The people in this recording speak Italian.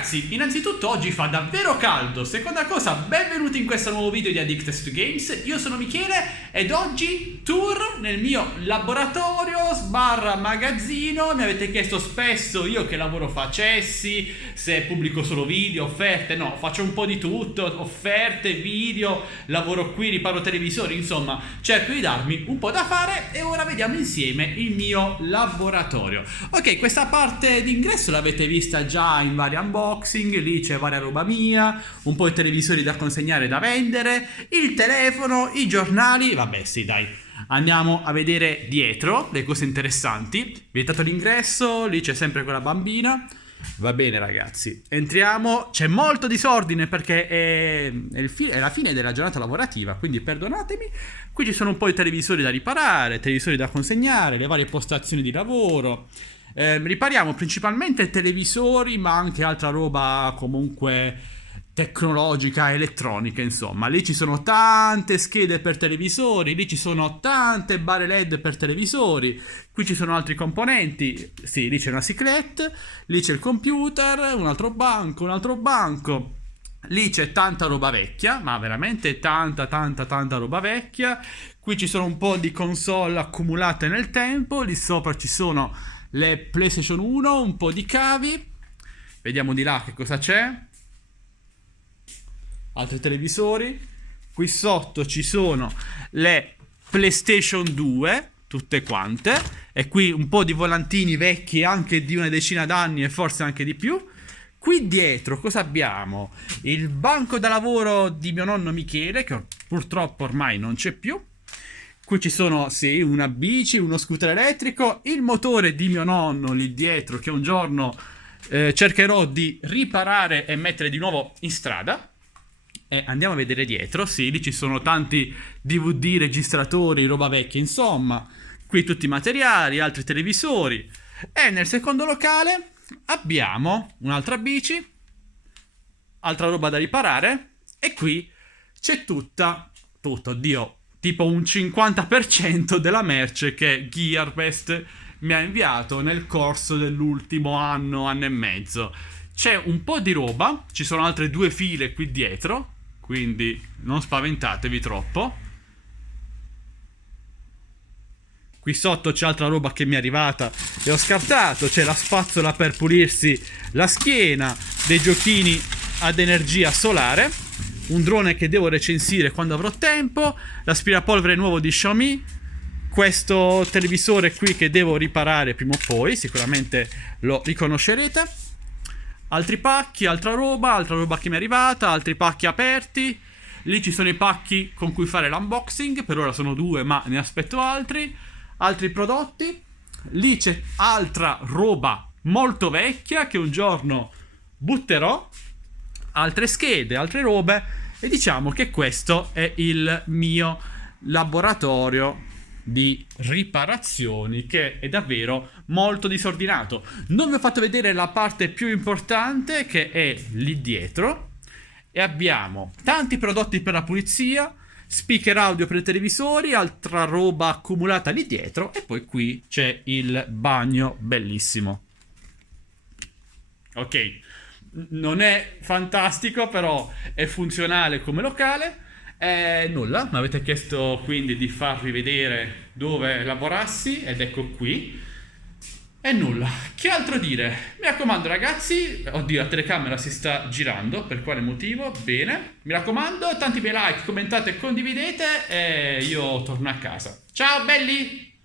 ragazzi, innanzitutto oggi fa davvero caldo. Seconda cosa, benvenuti in questo nuovo video di Addicted to Games. Io sono Michele ed oggi tour nel mio laboratorio / magazzino. Mi avete chiesto spesso io che lavoro facessi, se pubblico solo video, offerte. No, faccio un po' di tutto, offerte, video, lavoro qui, riparo televisori, insomma cerco di darmi un po' da fare e ora vediamo insieme il mio laboratorio. Ok, questa parte d'ingresso l'avete vista già in vari unboxing, lì c'è varia roba mia, un po' i televisori da consegnare e da vendere, il telefono, i giornali, vabbè sì dai. Andiamo a vedere dietro le cose interessanti. Vietato l'ingresso, lì c'è sempre quella bambina. Va bene ragazzi, entriamo. C'è molto disordine perché è la fine della giornata lavorativa, quindi perdonatemi. Qui ci sono un po' di televisori da riparare, televisori da consegnare, le varie postazioni di lavoro. Ripariamo principalmente televisori, ma anche altra roba comunque tecnologica, elettronica, insomma. Lì ci sono tante schede per televisori, lì ci sono tante barre LED per televisori, qui ci sono altri componenti. Sì, lì c'è una cyclette, lì c'è il computer, un altro banco. Lì c'è tanta roba vecchia, ma veramente tanta roba vecchia. Qui ci sono un po' di console accumulate nel tempo. Lì sopra ci sono le PlayStation 1, un po' di cavi. Vediamo di là che cosa c'è. Altri televisori. Qui sotto ci sono le PlayStation 2, tutte quante. E qui un po' di volantini vecchi anche di una decina d'anni e forse anche di più. Qui dietro cosa abbiamo? Il banco da lavoro di mio nonno Michele, che purtroppo ormai non c'è più. Qui ci sono, sì, una bici, uno scooter elettrico, il motore di mio nonno lì dietro che un giorno cercherò di riparare e mettere di nuovo in strada. E andiamo a vedere dietro, sì, lì ci sono tanti DVD, registratori, roba vecchia, insomma. Qui tutti i materiali, altri televisori. E nel secondo locale abbiamo un'altra bici, altra roba da riparare. E qui c'è tutto, oddio, tipo un 50% della merce che Gearbest mi ha inviato nel corso dell'ultimo anno e mezzo. C'è un po' di roba, ci sono altre 2 file qui dietro, quindi non spaventatevi troppo. Qui sotto c'è altra roba che mi è arrivata e ho scartato, c'è la spazzola per pulirsi la schiena, dei giochini ad energia solare, un drone che devo recensire quando avrò tempo, l'aspirapolvere nuovo di Xiaomi, questo televisore qui che devo riparare prima o poi, sicuramente lo riconoscerete, altri pacchi, altra roba che mi è arrivata, altri pacchi aperti, lì ci sono i pacchi con cui fare l'unboxing, per ora sono 2 ma ne aspetto altri prodotti, lì c'è altra roba molto vecchia che un giorno butterò, altre schede, altre robe. E diciamo che questo è il mio laboratorio di riparazioni, che è davvero molto disordinato. Non vi ho fatto vedere la parte più importante, che è lì dietro. E abbiamo tanti prodotti per la pulizia, speaker audio per i televisori, altra roba accumulata lì dietro. E poi qui c'è il bagno bellissimo. Ok, non è fantastico, però è funzionale come locale. Nulla, mi avete chiesto quindi di farvi vedere dove lavorassi ed ecco qui. E nulla, che altro dire? Mi raccomando ragazzi, oddio la telecamera si sta girando, per quale motivo? Bene, mi raccomando, tanti bei like, commentate e condividete e io torno a casa. Ciao belli!